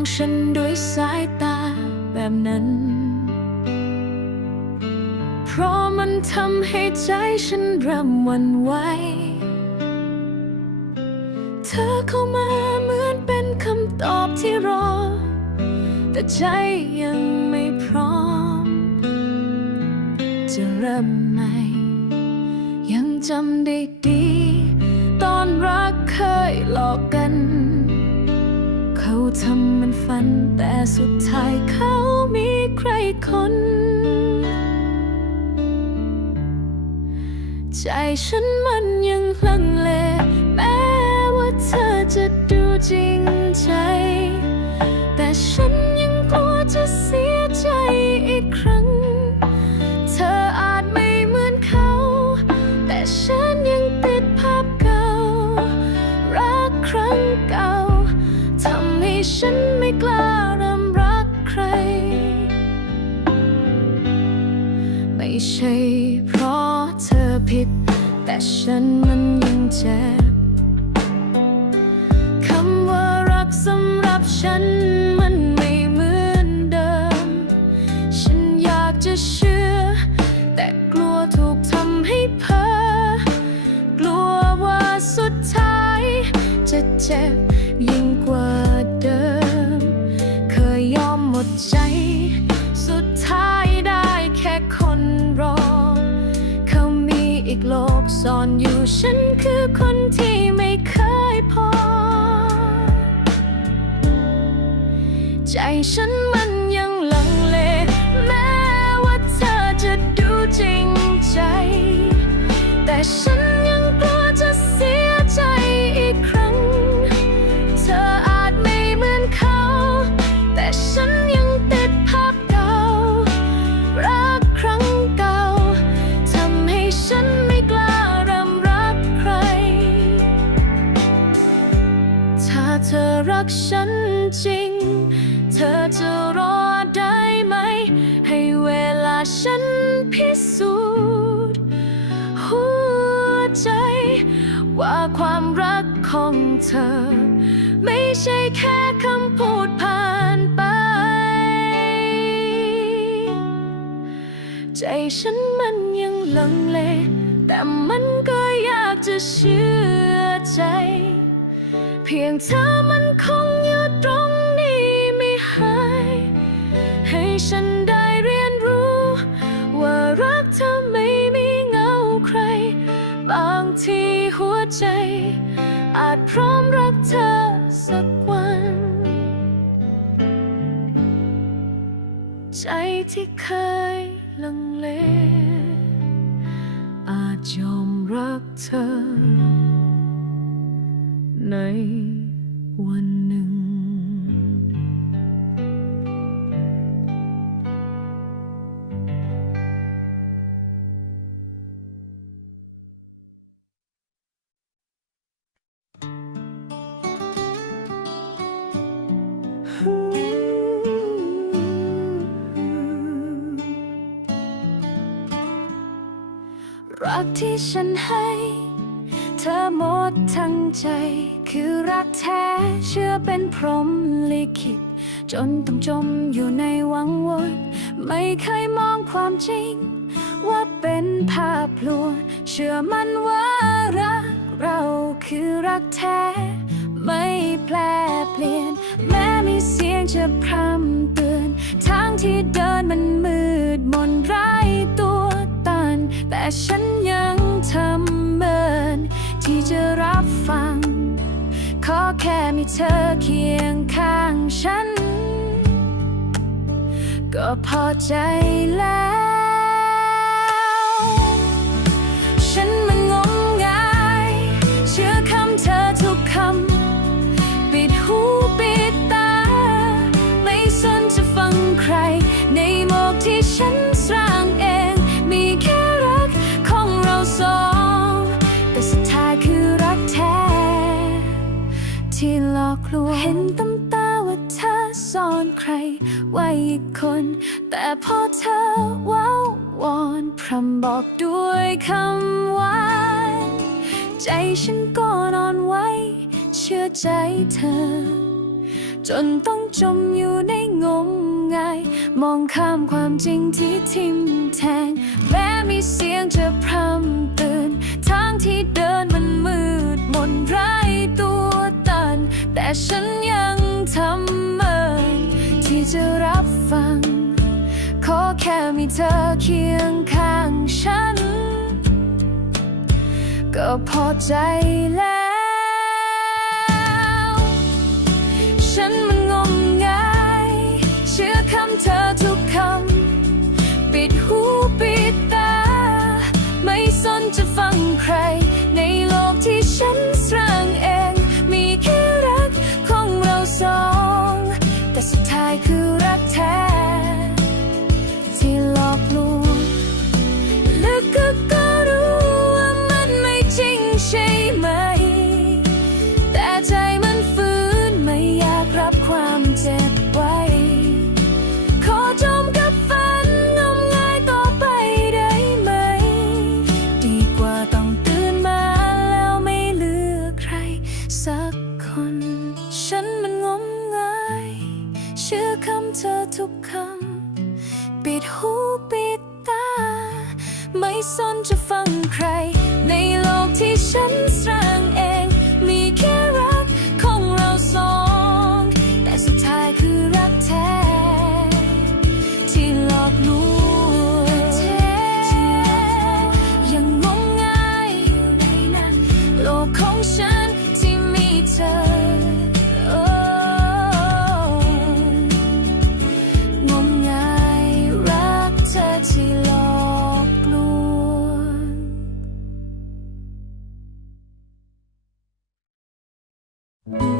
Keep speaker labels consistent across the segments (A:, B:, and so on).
A: องฉันด้วยสายตาแบบนั้น เพราะมันทำให้ใจฉันเริ่มวันไหว เธอเข้ามาเหมือนเป็นคำตอบที่รอ แต่ใจยังไม่พร้อม จะเริ่มใหม่ ยังจำได้ดี ตอนรักเคยหลอกกัน เขาทำมันฝัน แต่สุดท้ายเขามีใครคน ใจฉันมันยังลังเล แม้ว่าเธอจะดูจริงใจ แต่ฉันยังกลัวจะเสียใจอีกครั้ง ใช่เพราะเธอผิด แต่ฉันมันยังเจ็บคำว่ารักสำหรับฉันมันไม่เหมือนเดิม ฉันอยากจะเชื่อ แต่กลัวถูกทำให้เพ้อกลัวว่าสุดท้ายจะเจ็บ ซ่อนอยู่ฉันคือคนที่ไม่เคยพอ ใจฉัน จะเชื่อใจ เพียงเธอมันคงอยู่ตรงนี้ไม่หาย ให้ฉันได้เรียนรู้ ว่ารักเธอไม่มีเงาใคร บางทีหัวใจ อาจพร้อมรักเธอสักวัน ใจที่เคยลังเล อาจยอม รักเธอ ใน รักที่ฉันให้ เธอหมดทั้งใจ คือรักแท้เชื่อเป็นพรหมลิขิต จนต้องจมอยู่ในวังวนไม่เคยมองความจริง ว่าเป็นภาพลวงเชื่อมันว่ารักเราคือรักแท้ไม่แปลเปลี่ยน แม้มีเสียงจะพร่ำเตือนทางที่เดินมันมืดมนไร้ตัวตัน แต่ฉัน แค่มีเธอเคียงข้างฉัน ก็พอใจแล้ว ไว้อีกคน แต่พอเธอว้าวอนพรำบอกด้วยคำหวานใจฉันก็นอนไว้ เชื่อใจเธอ จนต้องจมอยู่ในงมงาย มองข้ามความจริงที่ทิมแทง แม้มีเสียงจะพรำตื่นทางที่เดินมันมืดมนไร้ตัวตัน แต่ฉันยังทำเมิน จะรับฟัง ขอแค่มีเธอเคียงข้างฉัน ก็พอใจแล้ว ฉันมันงมงาย เชื่อคำเธอทุกคำ ปิดหูปิดตา ไม่สนจะฟังใคร ในโลกที่ฉัน ชื่อคำเธอทุกคำ ปิดหูปิดตา ไม่สนจะฟังใคร ในโลกที่ฉันสร้าง thank you.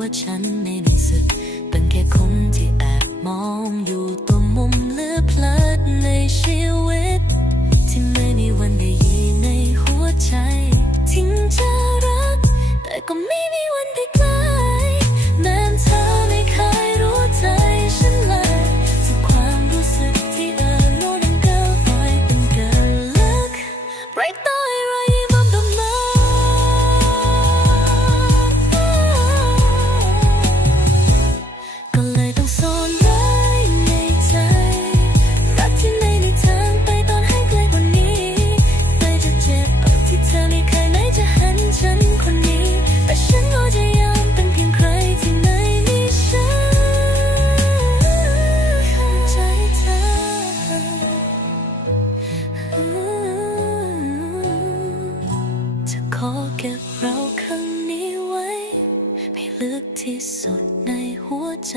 A: ว่าฉันไม่รู้สึก เป็นแค่คนที่แอบมองอยู่ตัวมุมเลือเพลิดในชีวิต ที่ไม่มีวันได้ยินในหัวใจทิ้งใจ ที่สุดในหัวใจ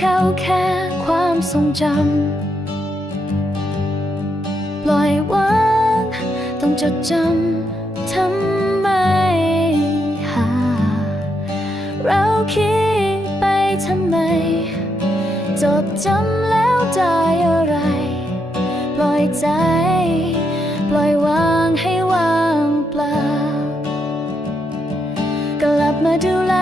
A: แค่ความทรงจำ ปล่อยวางต้องจดจำทำไมหา เราคิดไปทำไม จดจำแล้วได้อะไร ปล่อยใจ ปล่อยวางให้วางเปล่ากลับมาดูแล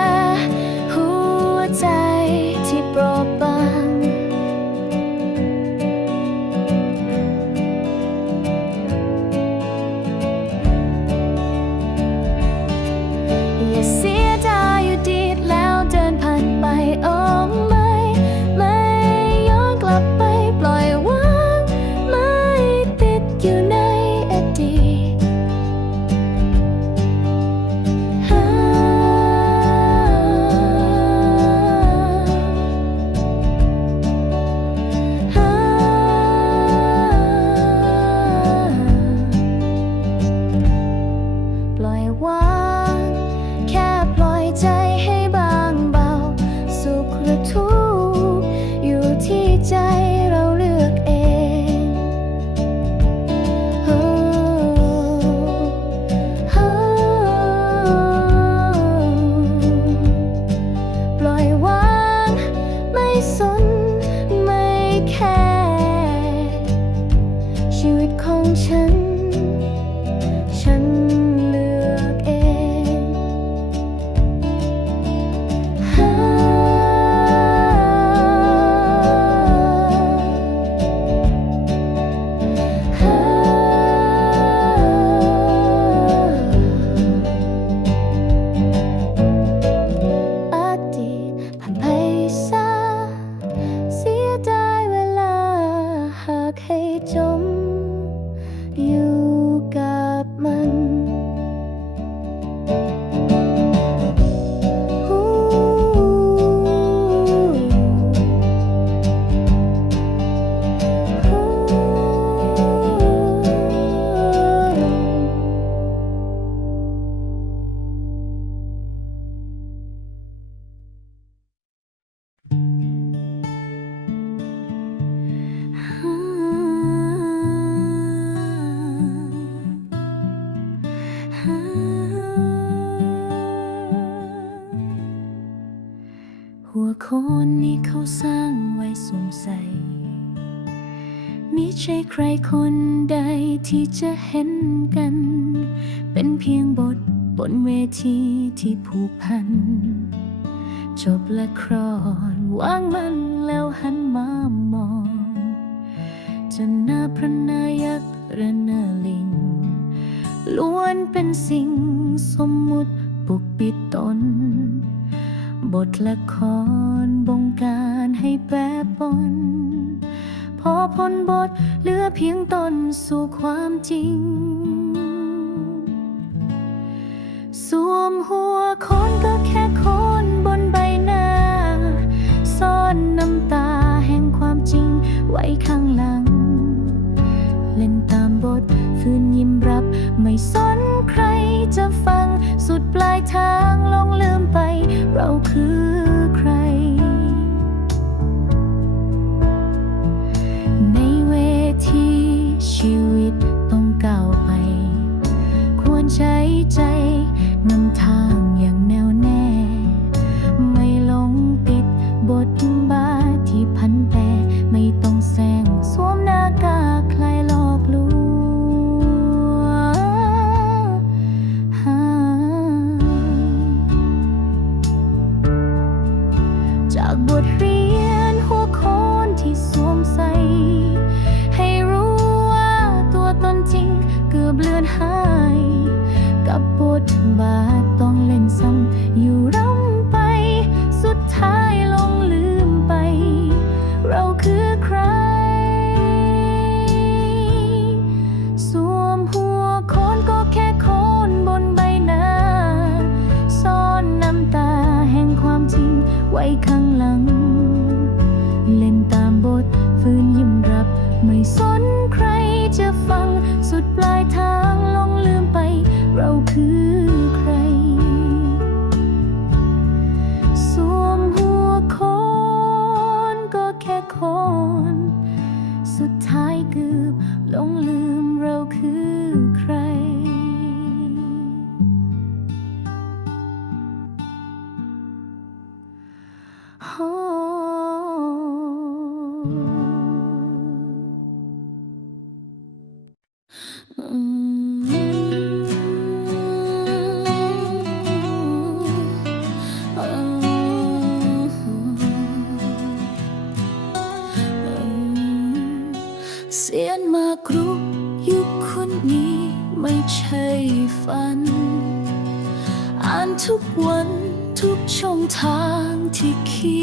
A: ที่จะเห็นกัน เป็นเพียงบทบนเวทีที่ผูกพัน จบละครวางมันแล้วหันมามองจะหน้าพระนายักษ์ระเนอลิง ล้วนเป็นสิ่งสมมุติปกปิดตน บทละครบงการให้แปรปน พอพ้นบทเหลือเพียงตนสู่ความจริง สวมหัวคนก็แค่คนบนใบหน้า ซ่อนน้ำตาแห่งความจริงไว้ข้างหลัง เล่นตามบทฝืนยิ้มรับ ไม่สนใครจะฟัง สุดปลายทางลงลืมไป เราคือใคร ที่ชีวิต คน สุดท้ายเกือบลงลืมเราคือ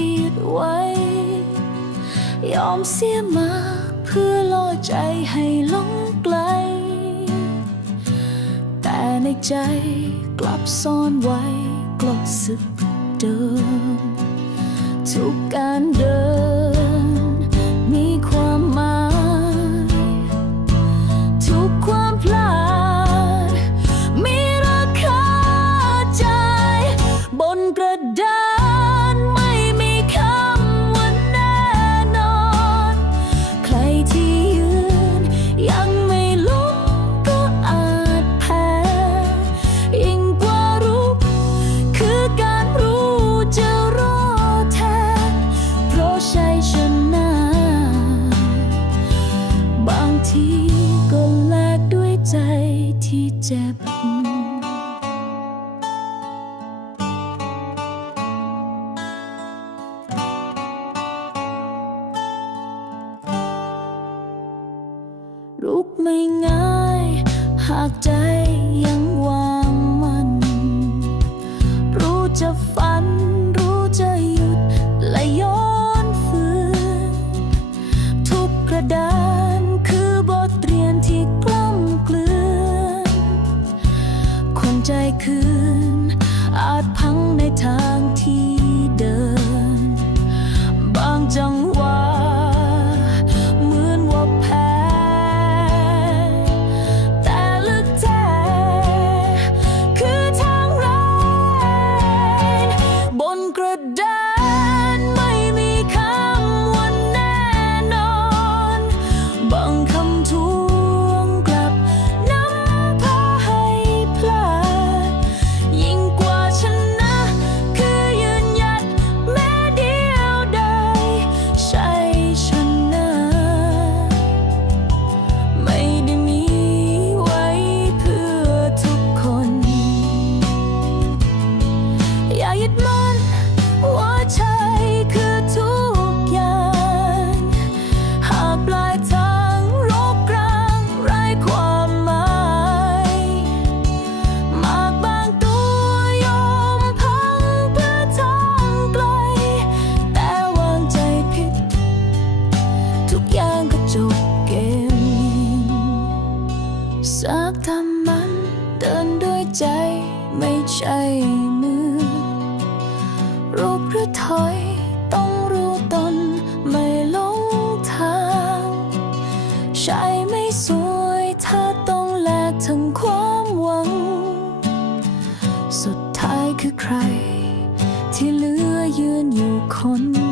A: หดไว้ ยอมเสียมาเพื่อล่อใจให้หลงไกล แต่ในใจกลับซ่อนไว้กลดสึกเดิมทุกการเดินมีความ ทั้งความหวัง สุดท้ายคือใคร ที่เหลือยืนอยู่คน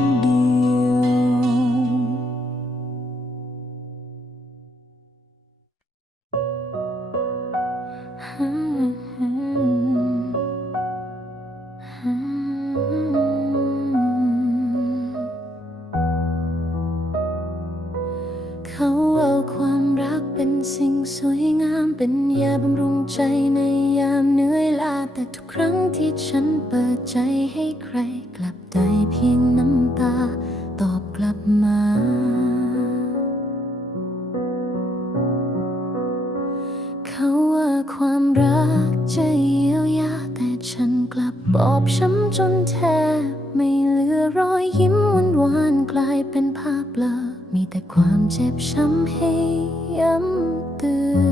A: เขาว่าความรักจะเยียวยาแต่ฉันกลับบอบช้ำจนแทบไม่เหลือรอยยิ้มหวานหวานกลายเป็นภาพเลอมีแต่ความเจ็บช้ำให้ย้ำเตือน